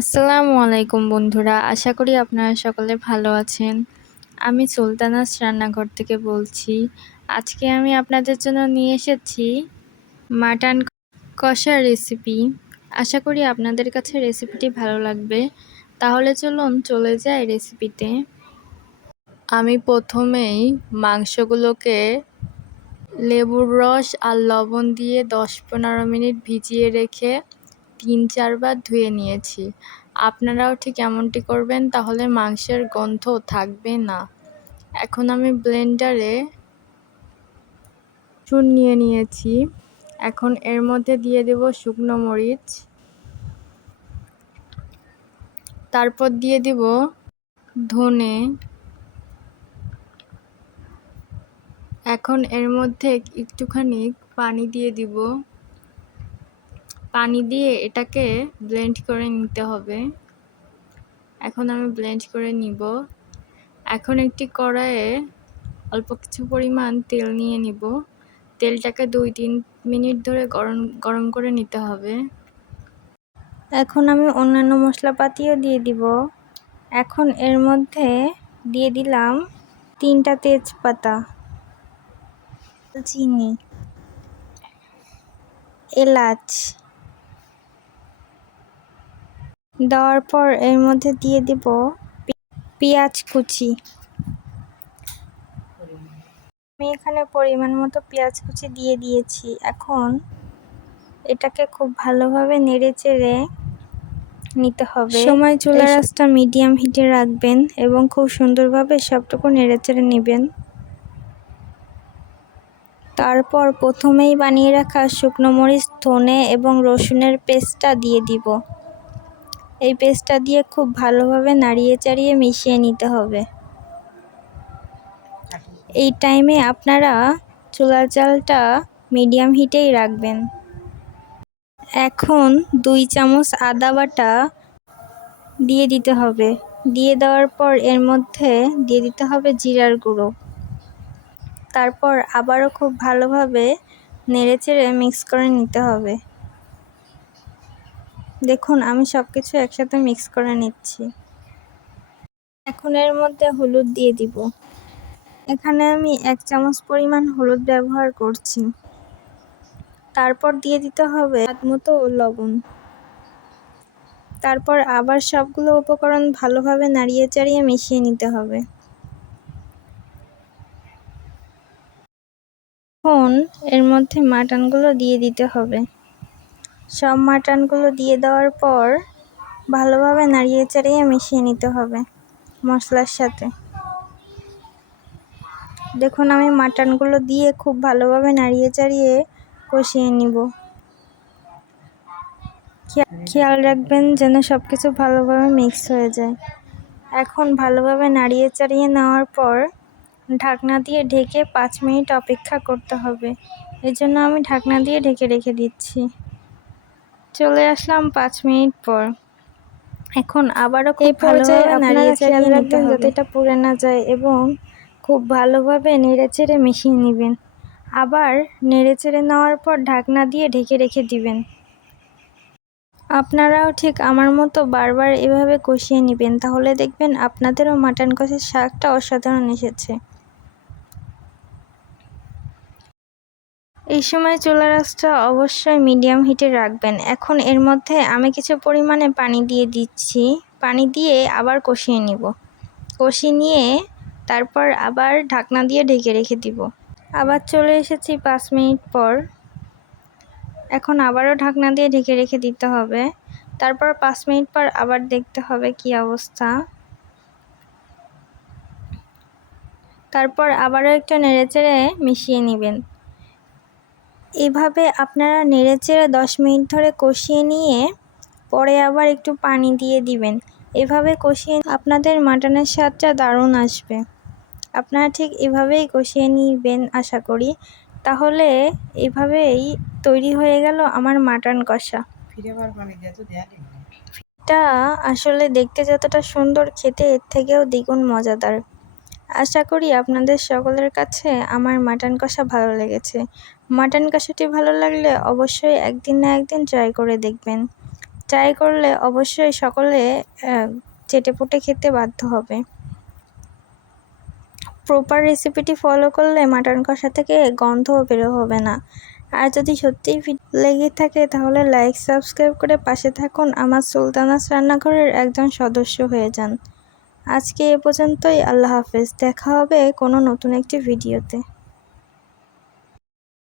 আসসালামু আলাইকুম বন্ধুরা, আশা করি আপনারা সকলে ভালো আছেন। আমি সুলতানাস রান্নাঘর থেকে বলছি। আজকে আমি আপনাদের জন্য নিয়ে এসেছি মাটন কষার রেসিপি। আশা করি আপনাদের কাছে রেসিপিটি ভালো লাগবে। তাহলে চলুন চলে যাই রেসিপিতে। আমি প্রথমেই মাংসগুলোকে লেবুর রস আর লবণ দিয়ে 10-15 মিনিট ভিজিয়ে রেখে 3-4 বার ধুয়ে নিয়েছি। আপনারাও ঠিক এমনটি করবেন, তাহলে মাংসের গন্ধ থাকবে না। এখন আমি ব্লেন্ডারে চুন নিয়ে নিয়েছি। এখন এর মধ্যে দিয়ে দেব শুকনো মরিচ, তারপর দিয়ে দেব ধনে। এখন এর মধ্যে একটুখানি পানি দিয়ে দিব। পানি দিয়ে এটাকে ব্লেন্ড করে নিতে হবে। এখন আমি ব্লেন্ড করে নিব। এখন একটি কড়াইয়ে অল্প কিছু পরিমাণ তেল নিয়ে নিব। তেলটাকে 2-3 মিনিট ধরে গরম করে নিতে হবে। এখন আমি অন্যান্য মশলাপাতিও দিয়ে দিব। এখন এর মধ্যে দিয়ে দিলাম 3টা তেজপাতা, চিনি, এলাচ। দেওয়ার পর এর মধ্যে দিয়ে দিব পেঁয়াজ কুচি। আমি এখানে পরিমাণ মতো পেঁয়াজ কুচি দিয়ে দিয়েছি। এখন এটাকে খুব ভালোভাবে নেড়েচেড়ে নিতে হবে। সময় চুলার আঁচটা মিডিয়াম হিটে রাখবেন এবং খুব সুন্দরভাবে সবটুকু নেড়েচেড়ে নেবেন। তারপর প্রথমেই বানিয়ে রাখা শুকনো মরিচ, ধনে এবং রসুনের পেস্টটা দিয়ে দিব। এই পেস্টটা দিয়ে খুব ভালোভাবে নাড়িয়ে চাড়িয়ে মিশিয়ে নিতে হবে। এই টাইমে আপনারা চুলার জালটা মিডিয়াম হিটেই রাখবেন। এখন 2 চামচ আদা বাটা দিয়ে দিতে হবে। দিয়ে দেওয়ার পর এর মধ্যে দিয়ে দিতে হবে জিরার গুঁড়ো। তারপর আবারও খুব ভালোভাবে নেড়েচেড়ে মিক্স করে নিতে হবে। দেখুন আমি সব কিছু একসাথে মিক্স করে নিচ্ছি। এখন এর মধ্যে হলুদ দিয়ে দিব। এখানে আমি 1 চামচ পরিমাণ হলুদ ব্যবহার করছি। তারপর দিয়ে দিতে হবে স্বাদমতো লবণ। তারপর আবার সবগুলো উপকরণ ভালোভাবে নাড়িয়ে চাড়িয়ে মিশিয়ে নিতে হবে। এখন এর মধ্যে মাটনগুলো দিয়ে দিতে হবে। সব মাটনগুলো দিয়ে দেওয়ার পর ভালোভাবে নাড়িয়ে চাড়িয়ে মিশিয়ে নিতে হবে মশলার সাথে। দেখুন আমি মাটনগুলো দিয়ে খুব ভালোভাবে নাড়িয়ে চাড়িয়ে কষিয়ে নিব। খেয়াল রাখবেন যেন সব কিছু ভালোভাবে মিক্স হয়ে যায়। এখন ভালোভাবে নাড়িয়ে চাড়িয়ে নেওয়ার পর ঢাকনা দিয়ে ঢেকে 5 মিনিট অপেক্ষা করতে হবে। এর জন্য আমি ঢাকনা দিয়ে ঢেকে রেখে দিচ্ছি। চলে আসলাম 5 মিনিট পর। এখন আবারও খুব ভালোভাবে নাড়িয়ে চাড়িয়ে নিতে হবে যাতে এটা পুড়ে না যায় এবং খুব ভালোভাবে নেড়েচেড়ে মিশিয়ে নেবেন। আবার নেড়েচেড়ে নেওয়ার পর ঢাকনা দিয়ে ঢেকে রেখে দিবেন। আপনারাও ঠিক আমার মতো বারবার এভাবে কষিয়ে নেবেন, তাহলে দেখবেন আপনাদেরও মাটন কষার স্বাদটা অসাধারণ এসেছে। এই সময় চুলার আঁচটা অবশ্যই মিডিয়াম হিটে রাখবেন। এখন এর মধ্যে আমি কিছু পরিমাণে পানি দিয়ে দিচ্ছি। পানি দিয়ে আবার কষিয়ে নিব। কষিয়ে নিয়ে তারপর আবার ঢাকনা দিয়ে ঢেকে রেখে দিব। আবার চলে এসেছি 5 মিনিট পর। এখন আবারও ঢাকনা দিয়ে ঢেকে রেখে দিতে হবে। তারপর 5 মিনিট পর আবার দেখতে হবে কি অবস্থা। তারপর আবারও একটু নেড়েচেড়ে মিশিয়ে নেবেন। এভাবে আপনারা নেড়েচেড়ে 10 মিনিট ধরে কষিয়ে নিয়ে পরে আবার একটু পানি দিয়ে দিবেন। এভাবে কষিয়ে আপনাদের মাটনের স্বাদটা দারুণ আসবে। আপনারা ঠিক এভাবেই কষিয়ে নেবেন আশা করি। তাহলে এভাবেই তৈরি হয়ে গেল আমার মাটন কষা। এটা আসলে দেখতে যতটা সুন্দর, খেতে এর থেকেও দ্বিগুণ মজাদার। আশা করি আপনাদের সকলের কাছে আমার মাটন কষা ভালো লেগেছে। মাটন কষাটি ভালো লাগলে অবশ্যই একদিন না একদিন ট্রাই করে দেখবেন। ট্রাই করলে অবশ্যই সকলে চেটেপুটে খেতে বাধ্য হবে। প্রপার রেসিপিটি ফলো করলে মাটন কষা থেকে গন্ধও বের হবে না। আর যদি সত্যিই লেগে থাকে তাহলে লাইক সাবস্ক্রাইব করে পাশে থাকুন, আমার সুলতানাস রান্নাঘরের একজন সদস্য হয়ে যান। আজকে এ পর্যন্তই। আল্লাহ হাফেজ। দেখা হবে কোনো নতুন একটি ভিডিওতে।